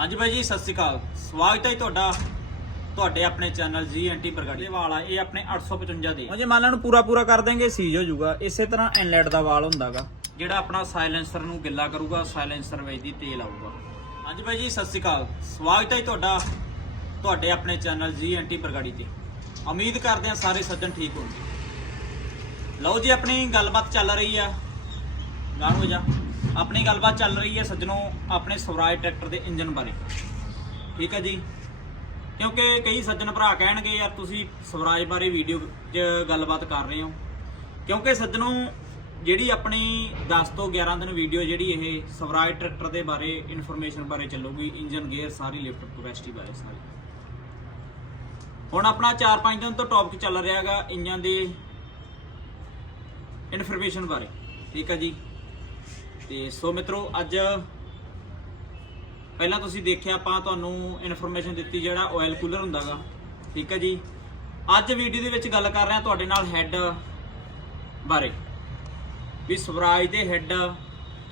ਹਾਂਜੀ ਬਾਈ ਜੀ ਸਤਿ ਸ਼੍ਰੀ ਅਕਾਲ। ਸਵਾਗਤ ਹੈ ਤੁਹਾਡਾ ਤੁਹਾਡੇ ਆਪਣੇ ਚੈਨਲ ਜੀ ਐਨਟੀ ਬਰਗਾੜੀ ਵਾਲਾ। ਇਹ ਆਪਣੇ 855 ਦੇ। ਜੇ ਮੰਨ ਲੈਣ ਪੂਰਾ ਪੂਰਾ ਕਰ ਦੇਂਗੇ ਸੀਜ ਹੋ ਜਾਊਗਾ। ਇਸੇ ਤਰ੍ਹਾਂ ਇਨਲੈਟ ਦਾ ਵਾਲ ਹੁੰਦਾਗਾ। ਜਿਹੜਾ ਆਪਣਾ ਸਾਇਲੈਂਸਰ ਨੂੰ ਗਿੱਲਾ ਕਰੂਗਾ ਸਾਇਲੈਂਸਰ ਵਿੱਚ ਦੀ ਤੇਲ ਆਊਗਾ। ਹਾਂਜੀ ਬਾਈ ਜੀ ਸਤਿ ਸ਼੍ਰੀ ਅਕਾਲ। ਸਵਾਗਤ ਹੈ ਤੁਹਾਡਾ ਤੁਹਾਡੇ ਆਪਣੇ ਚੈਨਲ ਜੀ ਐਨਟੀ ਬਰਗਾੜੀ ਤੇ। ਉਮੀਦ ਕਰਦੇ ਹਾਂ ਸਾਰੇ ਸੱਜਣ ਠੀਕ ਹੋਣਗੇ। ਲਓ ਜੀ ਆਪਣੀ ਗੱਲਬਾਤ ਚੱਲ ਰਹੀ ਆ। ਗਾਣ ਹੋ ਜਾ ਆਪਣੀ ਗੱਲਬਾਤ ਚੱਲ ਰਹੀ ਹੈ ਸੱਜਣੋ ਆਪਣੇ ਸਵਰਾਜ ਟਰੈਕਟਰ ਦੇ ਇੰਜਨ ਬਾਰੇ। ਠੀਕ ਹੈ ਜੀ? ਕਿਉਂਕਿ ਕਈ ਸੱਜਣ ਭਰਾ ਕਹਿਣਗੇ, ਯਾਰ ਤੁਸੀਂ ਸਵਰਾਜ ਬਾਰੇ ਵੀਡੀਓ 'ਚ ਗੱਲਬਾਤ ਕਰ ਰਹੇ ਹੋ। ਕਿਉਂਕਿ ਸੱਜਣੋ, ਜਿਹੜੀ ਆਪਣੀ 10 ਤੋਂ 11 ਦਿਨ ਵੀਡੀਓ ਜਿਹੜੀ ਇਹ ਸਵਰਾਜ ਟਰੈਕਟਰ ਦੇ ਬਾਰੇ ਇਨਫੋਰਮੇਸ਼ਨ ਬਾਰੇ ਚੱਲੂਗੀ, ਇੰਜਨ ਗੇਅਰ ਸਾਰੀ ਲਿਫਟ ਕਪੈਸਿਟੀ ਬਾਰੇ ਸਾਰੀ। ਹੁਣ ਆਪਣਾ 4-5 ਦਿਨ ਤੋਂ ਟੌਪਿਕ ਚੱਲ ਰਿਹਾ ਹੈਗਾ ਇੰਜਨ ਦੇ ਇਨਫੋਰਮੇਸ਼ਨ ਬਾਰੇ। ਠੀਕ ਹੈ ਜੀ? ਤੇ ਸੋ ਮਿੱਤਰੋ, ਅੱਜ ਪਹਿਲਾਂ ਤੁਸੀਂ ਦੇਖਿਆ, ਆਪਾਂ ਤੁਹਾਨੂੰ ਇਨਫੋਰਮੇਸ਼ਨ ਦਿੱਤੀ ਜਿਹੜਾ ਆਇਲ ਕੂਲਰ ਹੁੰਦਾਗਾ। ਠੀਕ ਹੈ ਜੀ? ਅੱਜ ਵੀਡੀਓ ਦੇ ਵਿੱਚ ਗੱਲ ਕਰ ਰਹੇ ਹਾਂ ਤੁਹਾਡੇ ਨਾਲ ਹੈੱਡ ਬਾਰੇ। ਵੀ ਸਵਰਾਜ ਦੇ ਹੈੱਡ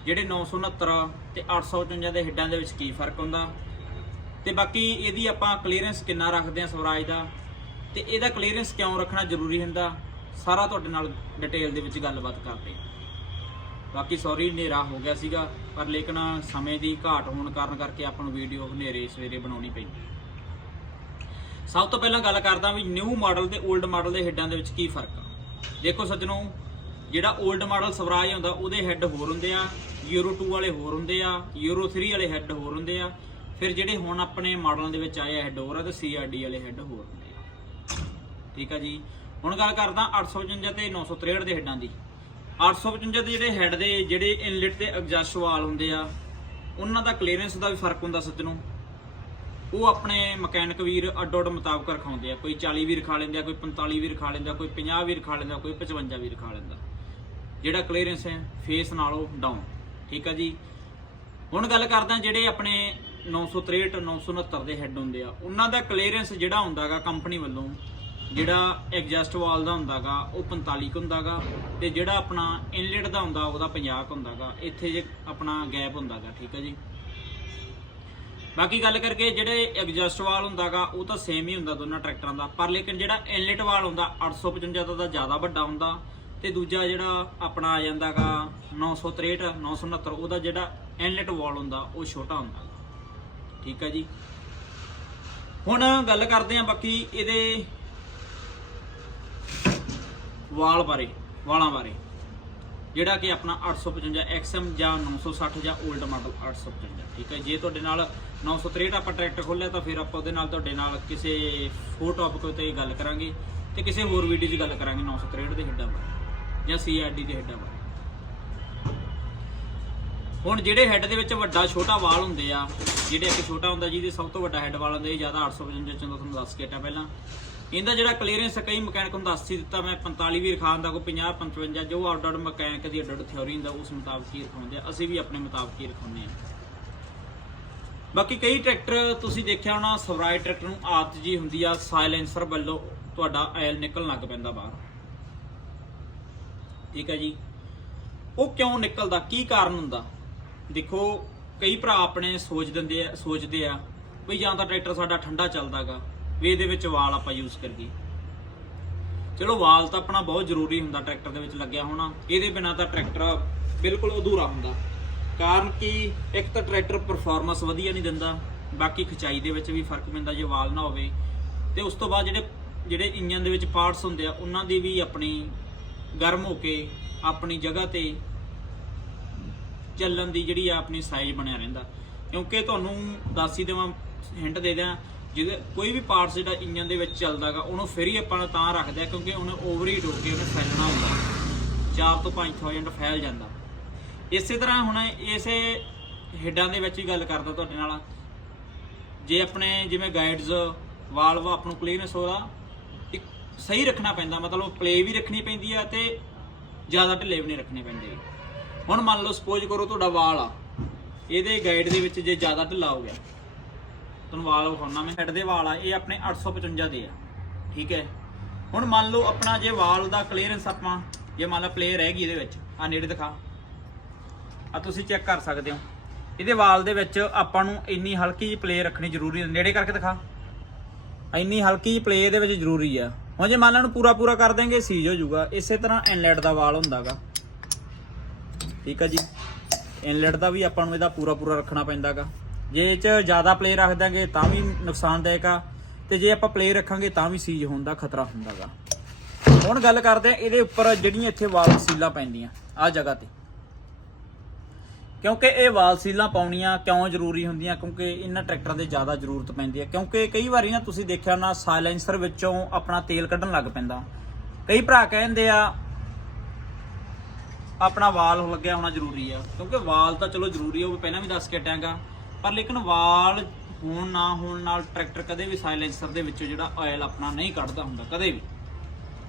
ਜਿਹੜੇ 969 ਤੇ 855 ਦੇ ਹੈੱਡਾਂ ਦੇ ਵਿੱਚ ਕੀ ਫ਼ਰਕ ਹੁੰਦਾ? ਤੇ ਬਾਕੀ ਇਹਦੀ ਆਪਾਂ ਕਲੀਅਰੈਂਸ ਕਿੰਨਾ ਰੱਖਦੇ ਹਾਂ ਸਵਰਾਜ ਦਾ? ਤੇ ਇਹਦਾ ਕਲੀਅਰੈਂਸ ਕਿਉਂ ਰੱਖਣਾ ਜ਼ਰੂਰੀ ਹੁੰਦਾ? ਸਾਰਾ ਤੁਹਾਡੇ ਨਾਲ ਡਿਟੇਲ ਦੇ ਵਿੱਚ ਗੱਲਬਾਤ ਕਰਦੇ ਹਾਂ। ਬਾਕੀ ਸੌਰੀ ਹਨੇਰਾ ਹੋ ਗਿਆ ਸੀਗਾ, ਪਰ ਲੇਕਿਨ ਸਮੇਂ ਦੀ ਘਾਟ ਹੋਣ ਕਾਰਨ ਕਰਕੇ ਆਪਾਂ ਨੂੰ ਵੀਡੀਓ ਹਨੇਰੇ ਸਵੇਰੇ ਬਣਾਉਣੀ ਪਈ। ਸਭ ਤੋਂ ਪਹਿਲਾਂ ਗੱਲ ਕਰਦਾ ਵੀ ਨਿਊ ਮਾਡਲ ਤੇ 올ਡ ਮਾਡਲ ਦੇ ਹੈੱਡਾਂ ਦੇ ਵਿੱਚ ਕੀ ਫ਼ਰਕ ਆ? ਦੇਖੋ ਸੱਜਣੋ, ਜਿਹੜਾ 올ਡ ਮਾਡਲ ਸਵਰਾਜ ਹੁੰਦਾ ਉਹਦੇ ਹੈੱਡ ਹੋਰ ਹੁੰਦੇ ਆ ਯੂਰੋ 2 ਵਾਲੇ ਹੋਰ ਹੁੰਦੇ ਆ ਯੂਰੋ 3 ਵਾਲੇ ਹੈੱਡ ਹੋਰ ਹੁੰਦੇ ਆ, ਫਿਰ ਜਿਹੜੇ ਹੁਣ ਆਪਣੇ ਮਾਡਲਾਂ ਦੇ ਵਿੱਚ ਆਏ ਆ ਹੈੱਡ ਹੋਰ ਆ, ਤੇ ਸੀਆਰਡੀ ਵਾਲੇ ਹੈੱਡ ਹੋਰ ਹੁੰਦੇ ਆ। ਠੀਕ ਆ ਜੀ? ਹੁਣ ਗੱਲ ਕਰਦਾ 855 ਤੇ 963 ਦੇ ਹੈੱਡਾਂ ਦੀ। 855 ਦੇ ਜਿਹੜੇ ਹੈੱਡ ਦੇ ਜਿਹੜੇ ਇਨਲੈਟ ਤੇ ਐਗਜ਼ਾਸਟ ਵਾਲ ਹੁੰਦੇ ਆ, ਉਹਨਾਂ ਦਾ ਕਲੀਅਰੈਂਸ ਦਾ ਵੀ ਫ਼ਰਕ ਹੁੰਦਾ ਸੱਜਣੋ। ਉਹ ਆਪਣੇ ਮਕੈਨਿਕ ਵੀਰ ਅੱਡੋ ਅੱਡ ਮੁਤਾਬਕ ਰਖਾਉਂਦੇ ਆ। ਕੋਈ 40 ਵੀ ਰਖਾ ਲੈਂਦੇ ਆ, ਕੋਈ 45 ਵੀ ਰਖਾ ਲੈਂਦਾ, ਕੋਈ 50 ਵੀ ਰਖਾ ਲੈਂਦਾ, ਕੋਈ 55 ਵੀ ਰਖਾ ਲੈਂਦਾ। ਜਿਹੜਾ ਕਲੀਅਰੈਂਸ ਹੈ ਫੇਸ ਨਾਲੋਂ ਡਾਊਨ ਠੀਕ ਆ ਜੀ? ਹੁਣ ਗੱਲ ਕਰਦਾ ਜਿਹੜੇ ਆਪਣੇ 963 969 ਦੇ ਹੈੱਡ ਹੁੰਦੇ ਆ। ਉਹਨਾਂ ਦਾ ਕਲੀਅਰੈਂਸ ਜਿਹੜਾ ਹੁੰਦਾਗਾ ਕੰਪਨੀ ਵੱਲੋਂ ਜਿਹੜਾ ਐਗਜ਼ਾਸਟ ਵਾਲ ਦਾ ਹੁੰਦਾਗਾ, ਉਹ 45 ਕੁ ਹੁੰਦਾਗਾ ਤੇ ਜਿਹੜਾ ਆਪਣਾ ਇਨਲੈਟ ਦਾ ਹੁੰਦਾ, ਉਹਦਾ 50 ਕੁ ਹੁੰਦਾਗਾ। ਇੱਥੇ ਜੇ ਆਪਣਾ ਗੈਪ ਹੁੰਦਾਗਾ, ਠੀਕ ਹੈ ਜੀ? ਬਾਕੀ ਗੱਲ ਕਰਕੇ ਜਿਹੜੇ ਐਗਜ਼ਾਸਟ ਵਾਲ ਹੁੰਦਾਗਾ, ਉਹ ਤਾਂ ਸੇਮ ਹੀ ਹੁੰਦਾ ਦੋਨਾਂ ਟਰੈਕਟਰਾਂ ਦਾ। ਪਰ ਲੇਕਿਨ ਜਿਹੜਾ ਇਨਲੈਟ ਵਾਲ ਹੁੰਦਾ 855 ਦਾ ਤਾਂ ਜ਼ਿਆਦਾ ਵੱਡਾ ਹੁੰਦਾ। ਤੇ ਦੂਜਾ ਜਿਹੜਾ ਆਪਣਾ ਆ ਜਾਂਦਾਗਾ 963 969 ਉਹਦਾ ਜਿਹੜਾ ਇਨਲੈਟ ਵਾਲ ਹੁੰਦਾ, ਉਹ ਛੋਟਾ ਹੁੰਦਾ। ਠੀਕ ਹੈ ਜੀ? ਹੁਣ ਗੱਲ ਕਰਦੇ ਹਾਂ ਬਾਕੀ ਇਹਦੇ ਵਾਲ ਬਾਰੇ, ਵਾਲਾਂ ਬਾਰੇ। ਜਿਹੜਾ ਕਿ ਆਪਣਾ 855 XM ਜਾਂ 960 ਜਾਂ 올ਡ ਮਾਡਲ 855 ਠੀਕ ਹੈ? ਜੇ ਤੁਹਾਡੇ ਨਾਲ 963 ਆਪਾਂ ਟਰੈਕਟਰ ਖੋਲਿਆ ਤਾਂ ਫਿਰ ਆਪਾਂ ਉਹਦੇ ਨਾਲ ਤੁਹਾਡੇ ਨਾਲ ਕਿਸੇ ਹੋਰ ਟੌਪਿਕ ਤੇ ਗੱਲ ਕਰਾਂਗੇ ਤੇ ਕਿਸੇ ਹੋਰ ਵੀਡੀਓ 'ਚ ਗੱਲ ਕਰਾਂਗੇ 963 ਦੇ ਹੈੱਡਾਂ ਬਾਰੇ ਜਾਂ CRD ਦੇ ਹੈੱਡਾਂ ਬਾਰੇ। ਹੁਣ ਜਿਹੜੇ ਹੈੱਡ ਦੇ ਵਿੱਚ ਵੱਡਾ ਛੋਟਾ ਵਾਲ ਹੁੰਦੇ ਆ, ਜਿਹੜੇ ਇੱਕ ਛੋਟਾ ਹੁੰਦਾ ਜਿਹਦੇ ਸਭ ਤੋਂ ਵੱਡਾ ਹੈੱਡ ਵਾਲ ਹੁੰਦਾ ਇਹ ਜ਼ਿਆਦਾ 855 'ਚੋਂ ਤੁਹਾਨੂੰ ਦੱਸ ਕੇ ਹਟਿਆ ਪਹਿਲਾਂ। ਇਹਦਾ ਜਿਹੜਾ ਕਲੀਅਰੈਂਸ ਕਈ ਮਕੈਨਿਕ ਨੂੰ ਦੱਸ ਹੀ ਦਿੱਤਾ, ਮੈਂ 45 ਵੀ ਰਖਾਉਣ ਦਾ, ਕੋਈ 50 55 ਜੋ ਆਊਟ ਆਊਟ ਮਕੈਨਿਕ ਦੀ ਅੱਡ ਥਿਉਰੀ ਹੁੰਦਾ, ਉਸ ਮੁਤਾਬਕ ਹੀ ਰਖਾਉਂਦੇ ਆ। ਅਸੀਂ ਵੀ ਆਪਣੇ ਮੁਤਾਬਕ ਹੀ ਰਖਾਉਂਦੇ ਆ। ਬਾਕੀ ਕਈ ਟਰੈਕਟਰ ਤੁਸੀਂ ਦੇਖਿਆ ਹੋਣਾ, ਸਵਰਾਜ ਟਰੈਕਟਰ ਨੂੰ ਆਦਤ ਜੀ ਹੁੰਦੀ ਆ ਸਾਇਲੈਂਸਰ ਵੱਲੋਂ ਤੁਹਾਡਾ ਆਇਲ ਨਿਕਲਣ ਲੱਗ ਪੈਂਦਾ ਬਾਹਰ। ਠੀਕ ਹੈ ਜੀ। ਉਹ ਕਿਉਂ ਨਿਕਲਦਾ? ਕੀ ਕਾਰਨ ਹੁੰਦਾ? ਦੇਖੋ, ਕਈ ਭਰਾ ਆਪਣੇ ਸੋਚ ਦਿੰਦੇ ਆ, ਸੋਚਦੇ ਆ ਵੀ ਜਾਂ ਤਾਂ ਟਰੈਕਟਰ ਸਾਡਾ ਠੰਡਾ ਚੱਲਦਾਗਾ। ਵੀ ਇਹਦੇ ਵਿੱਚ ਵਾਲ ਆਪਾਂ ਯੂਜ਼ ਕਰੀਏ। ਚਲੋ ਵਾਲ ਤਾਂ ਆਪਣਾ ਬਹੁਤ ਜ਼ਰੂਰੀ ਹੁੰਦਾ, ਟਰੈਕਟਰ ਦੇ ਵਿੱਚ ਲੱਗਿਆ ਹੋਣਾ। ਇਹਦੇ ਬਿਨਾ ਤਾਂ ਟਰੈਕਟਰ ਬਿਲਕੁਲ ਅਧੂਰਾ ਹੁੰਦਾ। ਕਾਰਨ ਕਿ, ਇੱਕ ਤਾਂ ਟਰੈਕਟਰ ਪਰਫਾਰਮੈਂਸ ਵਧੀਆ ਨਹੀਂ ਦਿੰਦਾ, ਬਾਕੀ ਖਚਾਈ ਦੇ ਵਿੱਚ ਵੀ ਫ਼ਰਕ ਪੈਂਦਾ ਜੇ ਵਾਲ ਨਾ ਹੋਵੇ। ਤੇ ਉਸ ਤੋਂ ਬਾਅਦ ਜਿਹੜੇ ਜਿਹੜੇ ਇੰਜਨ ਦੇ ਵਿੱਚ ਪਾਰਟਸ ਹੁੰਦੇ ਆ, ਉਹਨਾਂ ਦੀ ਵੀ ਆਪਣੀ ਗਰਮ ਹੋ ਕੇ, ਆਪਣੀ ਜਗ੍ਹਾ ਤੇ ਚੱਲਣ ਦੀ ਜਿਹੜੀ ਆ ਆਪਣੀ ਸਾਈਜ਼ ਬਣਿਆ ਰਹਿੰਦਾ। ਕਿਉਂਕਿ ਤੁਹਾਨੂੰ ਦੱਸ ਹੀ ਦੇਵਾਂ ਹਿੰਟ ਦੇ ਦਿਆਂ ਜਿਹਦੇ ਕੋਈ ਵੀ ਪਾਰਟਸ ਜਿਹੜਾ ਇੰਜਨ ਦੇ ਵਿੱਚ ਚੱਲਦਾਗਾ, ਉਹਨੂੰ ਫਿਰ ਹੀ ਆਪਾਂ ਤਾਂ ਰੱਖਦੇ ਆ, ਕਿਉਂਕਿ ਉਹਨੇ ਓਵਰਹੀਟ ਹੋ ਕੇ ਉਹਨੇ ਫੈਲਣਾ ਹੁੰਦਾ। 4 ਤੋਂ 5000 ਫੈਲ ਜਾਂਦਾ। ਇਸੇ ਤਰ੍ਹਾਂ ਹੁਣ ਇਸੇ ਹੈਡਾਂ ਦੇ ਵਿੱਚ ਹੀ ਗੱਲ ਕਰਦਾ ਤੁਹਾਡੇ ਨਾਲ। ਜੇ ਆਪਣੇ ਜਿਵੇਂ ਗਾਈਡਸ ਵਾਲਵ ਆਪ ਨੂੰ ਕਲੀਅਰੈਂਸ ਉਹਦਾ ਇੱਕ ਸਹੀ ਰੱਖਣਾ ਪੈਂਦਾ, ਮਤਲਬ ਪਲੇ ਵੀ ਰੱਖਣੀ ਪੈਂਦੀ ਆ ਤੇ ਜ਼ਿਆਦਾ ਢਿੱਲੇ ਵੀ ਨਹੀਂ ਰੱਖਣੇ ਪੈਂਦੇ। ਹੁਣ ਮੰਨ ਲਓ ਸਪੋਜ਼ ਕਰੋ ਤੁਹਾਡਾ ਵਾਲ ਆ, ਇਹਦੇ ਗਾਈਡ ਦੇ ਵਿੱਚ ਜੇ ਜ਼ਿਆਦਾ ਢਿੱਲਾ ਹੋ ਗਿਆ ਤੁਹਾਨੂੰ ਵਾਲ ਵਿਖਾਉਣਾ ਮੈਂ। ਹੈਡ ਦੇ ਵਾਲ ਆ, ਇਹ ਆਪਣੇ 855 ਦੇ ਆ। ਠੀਕ ਹੈ? ਹੁਣ ਮੰਨ ਲਓ ਆਪਣਾ ਜੇ ਵਾਲ ਦਾ ਕਲੀਅਰੈਂਸ ਆਪਾਂ, ਜੇ ਮੰਨ ਲਾ ਪਲੇ ਰਹਿ ਗਈ ਇਹਦੇ ਵਿੱਚ ਆ ਨੇੜੇ ਦਿਖਾ। ਆ ਤੁਸੀਂ ਚੈੱਕ ਕਰ ਸਕਦੇ ਹੋ। ਇਹਦੇ ਵਾਲ ਦੇ ਵਿੱਚ ਆਪਾਂ ਨੂੰ ਇੰਨੀ ਹਲਕੀ ਜਿਹੀ ਪਲੇ ਰੱਖਣੀ ਜ਼ਰੂਰੀ ਹੈ। ਨੇੜੇ ਕਰਕੇ ਦਿਖਾ। ਇੰਨੀ ਹਲਕੀ ਜਿਹੀ ਪਲੇ ਇਹਦੇ ਵਿੱਚ ਜ਼ਰੂਰੀ ਆ। ਹੁਣ ਜੇ ਮੰਨ ਲਾ ਨੂੰ ਪੂਰਾ ਪੂਰਾ ਕਰ ਦੇਂਗੇ ਸੀਜ ਹੋ ਜਾਊਗਾ। ਇਸੇ ਤਰ੍ਹਾਂ ਇਨਲੈਟ ਦਾ ਵਾਲ ਹੁੰਦਾਗਾ। ਠੀਕ ਆ ਜੀ? ਇਨਲੈਟ ਦਾ ਵੀ ਆਪਾਂ ਨੂੰ ਇਹਦਾ ਪੂਰਾ ਪੂਰਾ ਰੱਖਣਾ ਪੈਂਦਾਗਾ। ਜੇ ਇਹ ਚ ਜ਼ਿਆਦਾ ਪਲੇ ਰੱਖ ਦਾਂਗੇ ਤਾਂ ਵੀ ਨੁਕਸਾਨਦਾਇਕ ਆ, ਤੇ ਜੇ ਆਪਾਂ ਪਲੇ ਰੱਖਾਂਗੇ ਤਾਂ ਵੀ ਸੀਜ ਹੋਣ ਦਾ ਖਤਰਾ ਹੁੰਦਾਗਾ। ਹੁਣ ਗੱਲ ਕਰਦੇ ਆ ਇਹਦੇ ਉੱਪਰ ਜਿਹੜੀਆਂ ਇੱਥੇ ਵਾਲ ਸੀਲਾਂ ਪੈਂਦੀਆਂ, ਆ ਜਗ੍ਹਾ ਤੇ। ਕਿਉਂਕਿ ਇਹ ਵਾਲ ਸੀਲਾਂ ਪਾਉਣੀਆਂ ਕਿਉਂ ਜ਼ਰੂਰੀ ਹੁੰਦੀਆਂ? ਕਿਉਂਕਿ ਇਹਨਾਂ ਟਰੈਕਟਰਾਂ ਦੇ ਜ਼ਿਆਦਾ ਜ਼ਰੂਰਤ ਪੈਂਦੀ ਹੈ ਕਿਉਂਕਿ ਕਈ ਵਾਰੀ ਨਾ ਤੁਸੀਂ ਦੇਖਿਆ ਨਾ ਸਾਇਲੈਂਸਰ ਵਿੱਚੋਂ ਆਪਣਾ ਤੇਲ ਕੱਢਣ ਲੱਗ ਪੈਂਦਾ। ਕਈ ਭਰਾ ਕਹਿੰਦੇ ਆ, ਆਪਣਾ ਵਾਲ ਲੱਗਿਆ ਹੋਣਾ ਜ਼ਰੂਰੀ ਆ। ਕਿਉਂਕਿ ਵਾਲ ਤਾਂ ਚਲੋ ਜ਼ਰੂਰੀ ਆ, ਉਹ ਪਹਿਲਾਂ ਵੀ ਦੱਸ ਕੇ ਹਟਿਆਂਗਾ। ਪਰ ਲੇਕਿਨ ਵਾਲ ਹੋਣ ਨਾ ਹੋਣ ਨਾਲ ਟਰੈਕਟਰ ਕਦੇ ਵੀ ਸਾਇਲੈਂਸਰ ਦੇ ਵਿੱਚੋਂ ਜਿਹੜਾ ਆਇਲ ਆਪਣਾ ਨਹੀਂ ਕੱਢਦਾ ਹੁੰਦਾ, ਕਦੇ ਵੀ।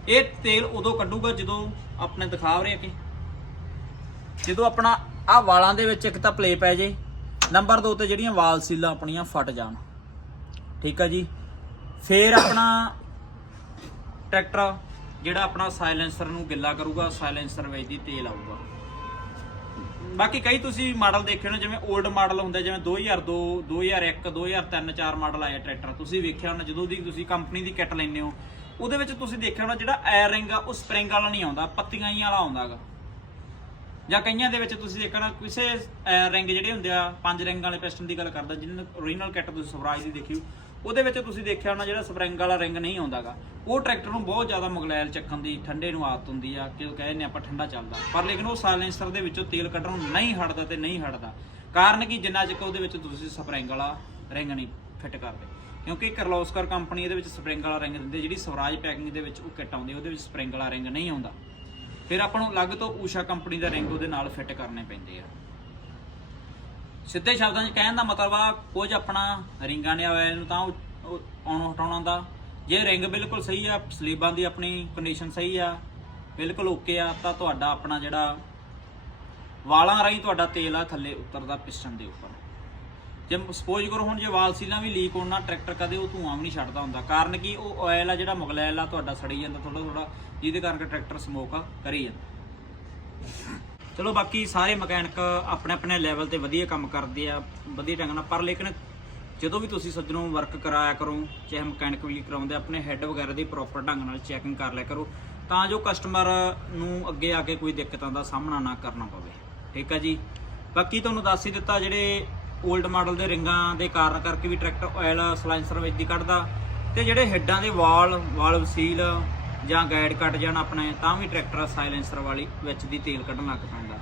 ਇਹ ਤੇਲ ਉਦੋਂ ਕੱਢੂਗਾ ਜਦੋਂ ਆਪਣੇ ਦਿਖਾਵ ਰਿਹਾ ਕਿ? ਜਦੋਂ ਆਪਣਾ ਆ ਵਾਲਾਂ ਦੇ ਵਿੱਚ ਇੱਕ ਤਾਂ ਪਲੇ ਪੈ ਜੇ ਨੰਬਰ 2 ਤੇ ਜਿਹੜੀਆਂ ਵਾਲ ਸੀਲਾਂ ਆਪਣੀਆਂ ਫਟ ਜਾਣ। ਠੀਕ ਆ ਜੀ? ਫੇਰ ਆਪਣਾ ਟਰੈਕਟਰ ਜਿਹੜਾ ਆਪਣਾ ਸਾਇਲੈਂਸਰ ਨੂੰ ਗਿੱਲਾ ਕਰੂਗਾ ਸਾਇਲੈਂਸਰ ਵਿੱਚ ਦੀ ਤੇਲ ਆਊਗਾ। ਬਾਕੀ ਕਈ ਤੁਸੀਂ ਮਾਡਲ ਦੇਖੇ ਹੋਣੇ, ਜਿਵੇਂ 올ਡ ਮਾਡਲ ਹੁੰਦਾ ਜਿਵੇਂ 2002 2001 2003 4 ਮਾਡਲ ਆਏ ਟਰੈਕਟਰ। ਤੁਸੀਂ ਵੇਖਿਆ ਹੋਣਾ, ਜਦੋਂ ਦੀ ਤੁਸੀਂ ਕੰਪਨੀ ਦੀ ਕਿੱਟ ਲੈਂਦੇ ਹੋ, ਉਹਦੇ ਵਿੱਚ ਤੁਸੀਂ ਦੇਖਿਆ ਹੋਣਾ, ਜਿਹੜਾ ਐਰ ਰਿੰਗ ਆ, ਉਹ ਸਪ੍ਰਿੰਗ ਵਾਲਾ ਨਹੀਂ ਆਉਂਦਾ ਪੱਤੀਆਂ ਹੀ ਵਾਲਾ ਆਉਂਦਾਗਾ। ਜਾਂ ਕਈਆਂ ਦੇ ਵਿੱਚ ਤੁਸੀਂ ਦੇਖਣਾ ਕਿਸੇ ਐਰ ਰਿੰਗ ਜਿਹੜੇ ਹੁੰਦੇ ਆ, ਪੰਜ ਰਿੰਗ ਵਾਲੇ ਪਿਸਟਨ ਦੀ ਗੱਲ ਕਰਦਾ, ਜਿਹਨਾਂ ਓਰੀਜਨਲ ਕਿੱਟ ਤੁਸੀਂ ਸਵਰਾਜ ਦੀ ਦੇਖਿਓ ਉਹਦੇ ਵਿੱਚ ਤੁਸੀਂ ਦੇਖਿਆ ਹੋਣਾ ਜਿਹੜਾ ਸਪਰਿੰਗ ਵਾਲਾ ਰਿੰਗ ਨਹੀਂ ਆਉਂਦਾਗਾ। ਉਹ ਟਰੈਕਟਰ ਨੂੰ ਬਹੁਤ ਜ਼ਿਆਦਾ ਮੁਗਲੈਲ ਚੱਕਣ ਦੀ, ਠੰਡੇ ਨੂੰ ਆਦਤ ਹੁੰਦੀ ਆ ਕਿ ਉਹ ਕਹਿੰਦੇ ਆਪਾਂ ਠੰਡਾ ਚੱਲਦਾ। ਪਰ ਲੇਕਿਨ ਉਹ ਸਾਇਲੈਂਸਰ ਦੇ ਵਿੱਚੋਂ ਤੇਲ ਕੱਢਣ ਨੂੰ ਨਹੀਂ ਹਟਦਾ ਤੇ ਨਹੀਂ ਹਟਦਾ। ਕਾਰਨ ਕਿ? ਜਿੰਨਾ ਚਿਰ ਉਹਦੇ ਵਿੱਚ ਤੁਸੀਂ ਸਪਰਿੰਗ ਵਾਲਾ ਰਿੰਗ ਨਹੀਂ ਫਿੱਟ ਕਰਦੇ। ਕਿਉਂਕਿ ਕਰਲੋਸਕਰ ਕੰਪਨੀ ਇਹਦੇ ਵਿੱਚ ਸਪਰਿੰਗ ਵਾਲਾ ਰਿੰਗ ਦਿੰਦੇ ਜਿਹੜੀ ਸਵਰਾਜ ਪੈਕਿੰਗ ਦੇ ਵਿੱਚ ਉਹ ਕਿੱਟ ਆਉਂਦੀ ਉਹਦੇ ਵਿੱਚ ਸਪਰਿੰਗ ਵਾਲਾ ਰਿੰਗ ਨਹੀਂ ਆਉਂਦਾ। ਫਿਰ ਆਪਾਂ ਨੂੰ ਅਲੱਗ ਤੋਂ ਊਸ਼ਾ ਕੰਪਨੀ ਦਾ ਰਿੰਗ ਉਹਦੇ ਨਾਲ ਫਿੱਟ ਕਰਨੇ ਪੈਂਦੇ ਆ। ਸਿੱਧੇ ਸ਼ਬਦਾਂ 'ਚ ਕਹਿਣ ਦਾ ਮਤਲਬ ਆ ਕੁਝ ਆਪਣਾ ਰਿੰਗਾਂ ਨੇ ਆਇਆ ਨੂੰ ਤਾਂ ਉਹ- ਉਹ ਆਉਣੋਂ ਹਟਾਉਣਾ ਦਾ ਜੇ ਰਿੰਗ ਬਿਲਕੁਲ ਸਹੀ ਆ, ਸਲੀਬਾਂ ਦੀ ਆਪਣੀ ਕੰਡੀਸ਼ਨ ਸਹੀ ਆ, ਬਿਲਕੁਲ ਓਕੇ ਆ, ਤਾਂ ਤੁਹਾਡਾ ਆਪਣਾ ਜਿਹੜਾ ਵਾਲਾਂ ਰਾਹੀਂ ਤੁਹਾਡਾ ਤੇਲ ਆ ਥੱਲੇ ਉਤਰਦਾ ਪਿਸਟਨ ਦੇ ਉੱਪਰ। ਜੇ ਸਪੋਜ਼ ਕਰੋ ਹੁਣ ਜੇ ਵਾਲ ਸੀਲਾਂ ਵੀ ਲੀਕ ਹੋਣ ਨਾਲ ਟਰੈਕਟਰ ਕਦੇ ਉਹ ਧੂਆਂ ਵੀ ਨਹੀਂ ਛੱਡਦਾ ਹੁੰਦਾ। ਕਾਰਨ ਕਿ? ਉਹ ਆਇਲ ਆ ਜਿਹੜਾ ਮੁਗਲੈਲ ਆ, ਤੁਹਾਡਾ ਸੜੀ ਜਾਂਦਾ ਥੋੜਾ ਥੋੜਾ ਜਿਹਦੇ ਕਰਕੇ ਟਰੈਕਟਰ ਸਮੋਕ ਕਰੀ ਜਾਂਦਾ। ਚਲੋ ਬਾਕੀ ਸਾਰੇ ਮਕੈਨਿਕ ਆਪਣੇ ਆਪਣੇ ਲੈਵਲ ਤੇ ਵਧੀਆ ਕੰਮ ਕਰਦੇ ਆ, ਵਧੀਆ ਢੰਗ ਨਾਲ, ਪਰ ਲੇਕਿਨ ਜਦੋਂ ਵੀ ਤੁਸੀਂ ਸੱਜਣੋਂ ਵਰਕ ਕਰਾਇਆ ਕਰੋ, ਚਾਹੇ ਮਕੈਨਿਕ ਵੀ ਕਰਾਉਂਦੇ ਆਪਣੇ ਹੈੱਡ ਵਗੈਰਾ ਦੀ ਪ੍ਰੋਪਰ ਢੰਗ ਨਾਲ ਚੈਕਿੰਗ ਕਰ ਲਿਆ ਕਰੋ, ਤਾਂ ਜੋ ਕਸਟਮਰ ਨੂੰ ਅੱਗੇ ਆ ਕੇ ਕੋਈ ਦਿੱਕਤਾਂ ਦਾ ਸਾਹਮਣਾ ਨਾ ਕਰਨਾ ਪਵੇ। ਠੀਕ ਆ ਜੀ? ਬਾਕੀ ਤੁਹਾਨੂੰ ਦੱਸ ਹੀ ਦਿੱਤਾ ਜਿਹੜੇ 올ਡ ਮਾਡਲ ਦੇ ਰਿੰਗਾਂ ਦੇ ਕਾਰਨ ਕਰਕੇ ਵੀ ਟਰੈਕਟਰ ਆਇਲ ਸਲਾਈਸਰ ਵਿੱਚ ਦੀ ਕੱਢਦਾ, ਤੇ ਜਿਹੜੇ ਹੈੱਡਾਂ ਦੇ ਵਾਲ ਵਾਲਵ ਸੀਲ ਜਾਂ ਗਾਈਡ ਕੱਟ ਜਾਣ ਆਪਣੇ, ਤਾਂ ਵੀ ਟਰੈਕਟਰ ਸਾਇਲੈਂਸਰ ਵਾਲੀ, ਵਿੱਚ ਦੀ ਤੇਲ ਕੱਢਣ ਲੱਗ ਪੈਂਦਾ।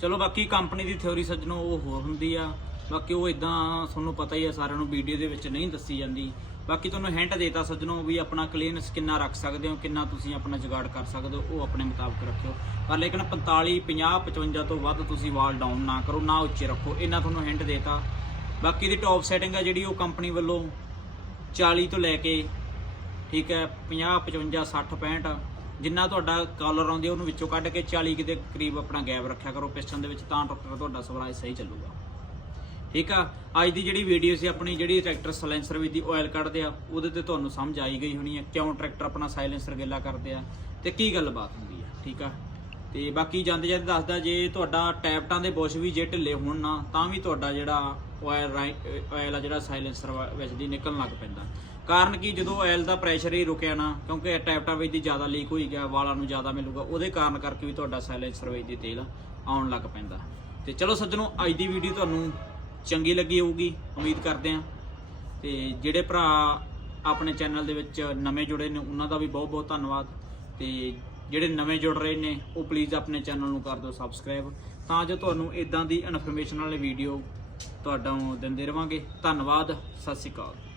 ਚਲੋ ਬਾਕੀ ਕੰਪਨੀ ਦੀ ਥਿਉਰੀ ਸੱਜਣੋ, ਉਹ ਹੋਰ ਹੁੰਦੀ ਆ। ਬਾਕੀ ਉਹ ਇਦਾਂ ਤੁਹਾਨੂੰ ਪਤਾ ਹੀ ਆ, ਸਾਰਿਆਂ ਨੂੰ ਵੀਡੀਓ ਦੇ ਵਿੱਚ ਨਹੀਂ ਦੱਸੀ ਜਾਂਦੀ। ਬਾਕੀ ਤੁਹਾਨੂੰ ਹਿੰਟ ਦੇਤਾ ਸੱਜਣੋ ਵੀ ਆਪਣਾ ਕਲੀਨਸ ਕਿੰਨਾ ਰੱਖ ਸਕਦੇ ਹੋ, ਕਿੰਨਾ ਤੁਸੀਂ ਆਪਣਾ ਜੁਗਾੜ ਕਰ ਸਕਦੇ ਹੋ, ਉਹ ਆਪਣੇ ਮੁਤਾਬਕ ਰੱਖਿਓ। ਪਰ ਲੇਕਿਨ 45 50 55 ਤੋਂ ਵੱਧ ਤੁਸੀਂ ਵਾਲ ਡਾਊਨ ਨਾ ਕਰੋ, ਨਾ ਉੱਚੇ ਰੱਖੋ ਇਹਨਾਂ ਤੁਹਾਨੂੰ ਹਿੰਟ ਦੇਤਾ। ਬਾਕੀ ਦੀ ਟੌਪ ਸੈਟਿੰਗ ਆ ਜਿਹੜੀ ਉਹ ਕੰਪਨੀ ਵੱਲੋਂ 40 ਤੋਂ ਲੈ ਕੇ ਠੀਕ ਹੈ 50 55 60 65 ਜਿੰਨਾ ਤੁਹਾਡਾ ਕਾਲਰ ਆਉਂਦੀ ਉਹਨੂੰ ਵਿੱਚੋਂ ਕੱਢ ਕੇ 40 ਕਿਤੇ ਕਰੀਬ ਆਪਣਾ ਗੈਪ ਰੱਖਿਆ ਕਰੋ ਪਿਸਟਨ ਦੇ ਵਿੱਚ, ਤਾਂ ਟਰੈਕਟਰ ਤੁਹਾਡਾ ਸਵਰਾਜ ਸਹੀ ਚੱਲੂਗਾ। ਠੀਕ ਆ, ਅੱਜ ਦੀ ਜਿਹੜੀ ਵੀਡੀਓ ਸੀ ਆਪਣੀ, ਜਿਹੜੀ ਟਰੈਕਟਰ ਸਾਇਲੈਂਸਰ ਵਿੱਚ ਦੀ ਆਇਲ ਕੱਢਦੇ ਆ, ਉਹਦੇ ਤੇ ਤੁਹਾਨੂੰ ਸਮਝ ਆਈ ਗਈ ਹੋਣੀ ਹੈ, ਕਿਉਂ ਟਰੈਕਟਰ ਆਪਣਾ ਸਾਇਲੈਂਸਰ ਗਿੱਲਾ ਕਰਦੇ ਆ, ਤੇ ਕੀ ਗੱਲਬਾਤ ਹੁੰਦੀ ਆ, ਠੀਕ ਆ? ਤੇ ਬਾਕੀ ਜਾਂਦੇ ਜਾਂਦੇ ਦੱਸਦਾ, ਜੇ ਤੁਹਾਡਾ ਟੈਪਟਾਂ ਦੇ ਬੁਸ਼ ਵੀ ਜੇ ਢਿੱਲੇ ਹੋਣ ਨਾ, ਤਾਂ ਵੀ ਤੁਹਾਡਾ ਜਿਹੜਾ ਆਇਲ ਆਇਲ ਆ ਜਿਹੜਾ ਸਾਇਲੈਂਸਰ ਵਿੱਚ ਦੀ ਨਿਕਲਣ ਲੱਗ ਪੈਂਦਾ। ਕਾਰਨ ਕਿ? ਜਦੋਂ ਆਇਲ ਦਾ ਪ੍ਰੈਸ਼ਰ ਹੀ ਰੁਕਿਆ ਨਾ, ਕਿਉਂਕਿ ਟੈਪਟਾਂ ਵਿੱਚ ਦੀ ਜ਼ਿਆਦਾ ਲੀਕ ਹੋਈ ਗਿਆ, ਵਾਲਾਂ ਨੂੰ ਜ਼ਿਆਦਾ ਮਿਲੂਗਾ, ਉਹਦੇ ਕਾਰਨ ਕਰਕੇ ਵੀ ਤੁਹਾਡਾ ਸਾਇਲੈਂਸਰ ਵਿੱਚ ਦੀ ਤੇਲ ਆਉਣ ਲੱਗ ਪੈਂਦਾ। ਤੇ ਚਲੋ ਸੱਜਣੋ, ਅੱਜ ਦੀ ਵੀਡੀਓ ਤੁਹਾਨੂੰ ਚੰਗੀ ਲੱਗੀ ਹੋਊਗੀ, ਉਮੀਦ ਕਰਦੇ ਹਾਂ। ਤੇ ਜਿਹੜੇ ਭਰਾ ਆਪਣੇ ਚੈਨਲ ਦੇ ਵਿੱਚ ਨਵੇਂ ਜੁੜੇ ਨੇ, ਉਹਨਾਂ ਦਾ ਵੀ ਬਹੁਤ ਬਹੁਤ ਧੰਨਵਾਦ। ਤੇ ਜਿਹੜੇ ਨਵੇਂ ਜੁੜ ਰਹੇ ਨੇ, ਉਹ ਪਲੀਜ਼ ਆਪਣੇ ਚੈਨਲ ਨੂੰ ਕਰ ਦਿਓ ਸਬਸਕ੍ਰਾਈਬ ਤਾਂ ਜੋ ਤੁਹਾਨੂੰ ਇਦਾਂ ਦੀ ਇਨਫੋਰਮੇਸ਼ਨ ਵਾਲੇ ਵੀਡੀਓ ਤੁਹਾਡਾ ਦਿੰਦੇ ਰਵਾਂਗੇ। ਧੰਨਵਾਦ, ਸਤਿ ਸ਼੍ਰੀ ਅਕਾਲ।